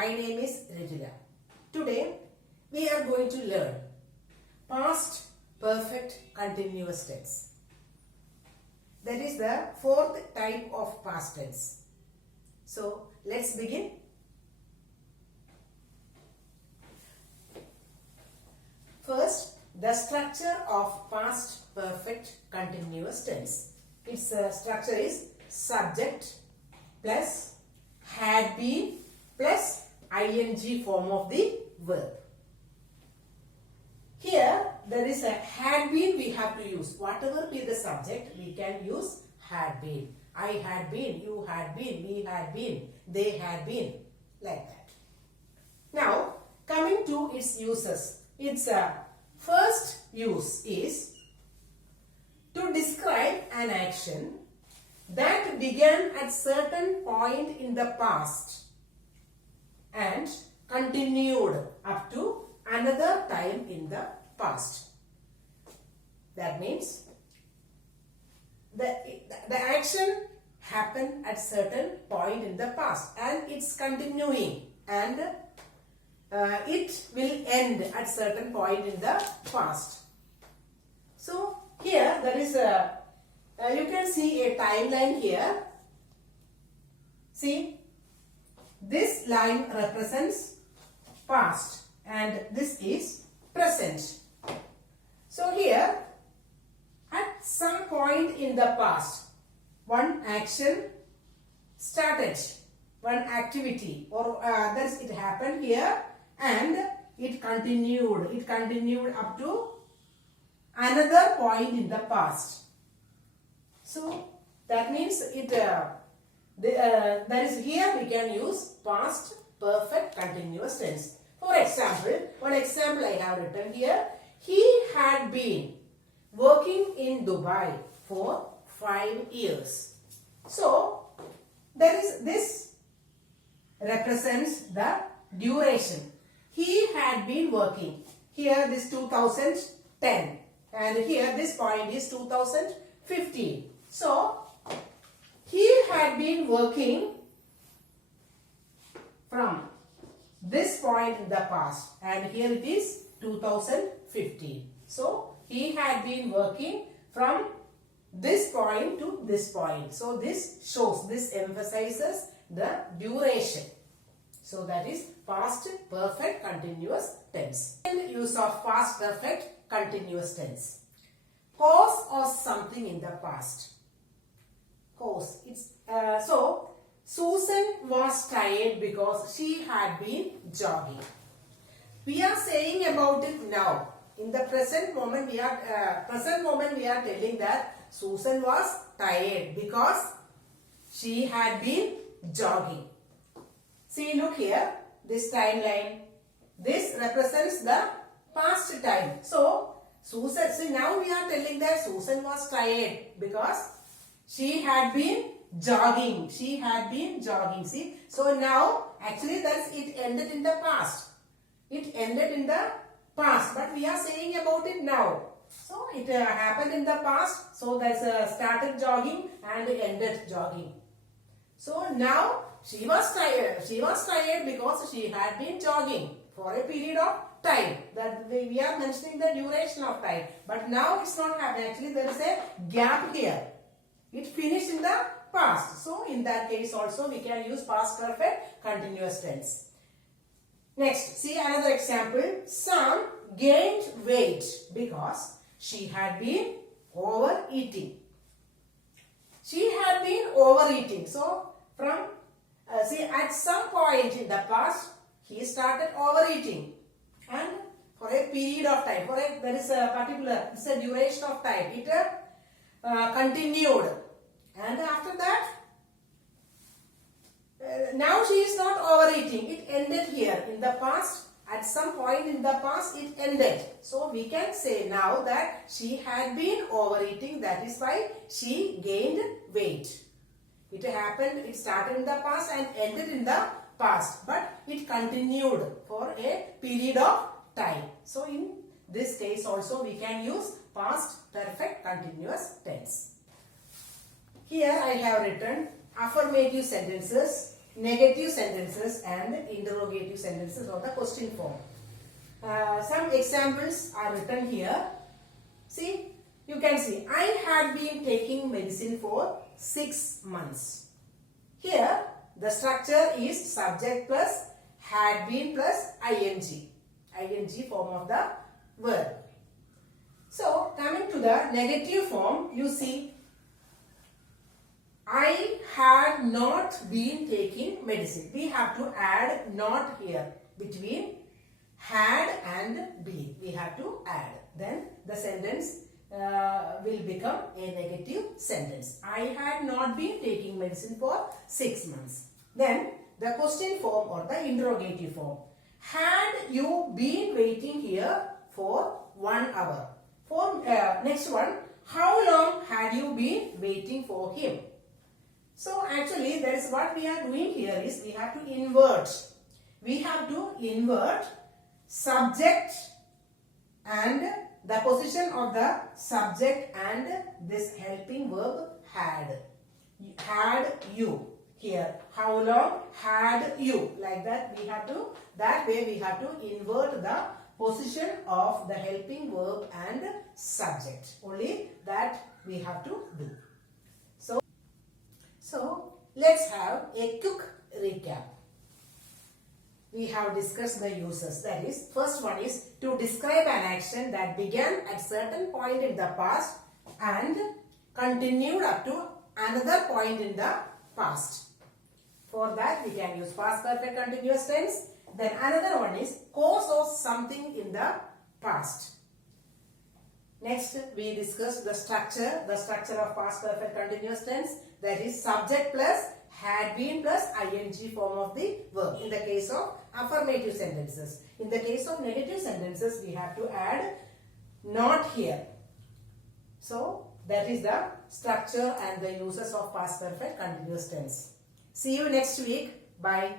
My name is Regula. Today we are going to learn past perfect continuous tense. That is the fourth type of past tense. So let's begin. First, the structure of past perfect continuous tense. Its structure is subject plus had been plus ing form of the verb. Here there is a had been we have to use. Whatever be the subject, we can use had been. I had been, you had been, we had been, they had been, like that. Now coming to its uses. Its first use is to describe an action that began at certain point in the past and continued up to another time in the past. That means the action happened at certain point in the past and it's continuing, and it will end at certain point in the past. So here there is a you can see a timeline here. See, this line represents past and this is present. So here at some point in the past, one action started, one activity, or it happened here and it continued up to another point in the past. So that means that is here we can use past perfect continuous tense. For example, one example I have written here. He had been working in Dubai for 5 years. So this represents the duration. He had been working. Here this 2010 and here this point is 2015. So he had been working from this point in the past and here it is 2015. So he had been working from this point to this point. So this shows, this emphasizes the duration. So that is past perfect continuous tense. And use of past perfect continuous tense. Cause of something in the past. Cause. So Susan was tired because she had been jogging. We are saying about it now. In the present moment, we are telling that Susan was tired because she had been jogging. See, look here, this timeline. This represents the past time. So Susan. See, now we are telling that Susan was tired because she had been jogging. She had been jogging. See, so now actually it ended in the past. It ended in the past, but we are saying about it now. So it happened in the past. So that's started jogging and ended jogging. So now she was tired. She was tired because she had been jogging for a period of time. That we are mentioning the duration of time. But now it's not happening. Actually, there is a gap here. It finished in the past. So in that case also we can use past perfect continuous tense. Next, see another example. Sam gained weight because she had been overeating. She had been overeating. So from see, at some point in the past he started overeating, and for a period of time, there is a particular, it's a duration of time, it continued, and after that now she is not overeating. It ended here in the past. At some point in the past it ended. So we can say now that she had been overeating. That is why she gained weight. It happened, it started in the past and ended in the past, but it continued for a period of time. So in this case also we can use past perfect continuous tense. Here I have written affirmative sentences negative sentences and interrogative sentences or the question form. Some examples are written here. See, you can see, I had been taking medicine for 6 months. Here, the structure is subject plus had been plus ing form of the verb. So, coming to the negative form, you see, I had not been taking medicine. We have to add not here between had and been. We have to add. Then the sentence will become a negative sentence. I had not been taking medicine for 6 months. Then the question form or the interrogative form. Had you been waiting here for 1 hour? For next one, how long had you been waiting for him? So actually that is what we are doing here is we have to invert. We have to invert subject and the position of the subject and this helping verb had. Had you. Here, how long had you? Like that we have to, that way we have to invert the position of the helping verb and subject. Only that we have to do. So let's have a quick recap. We have discussed the uses. That is, first one is to describe an action that began at certain point in the past and continued up to another point in the past. For that we can use past perfect continuous tense. Then another one is cause of something in the past. Next we discussed the structure of past perfect continuous tense. That is subject plus had been plus ing form of the verb in the case of affirmative sentences. In the case of negative sentences, we have to add not here. So that is the structure and the uses of past perfect continuous tense. See you next week. Bye.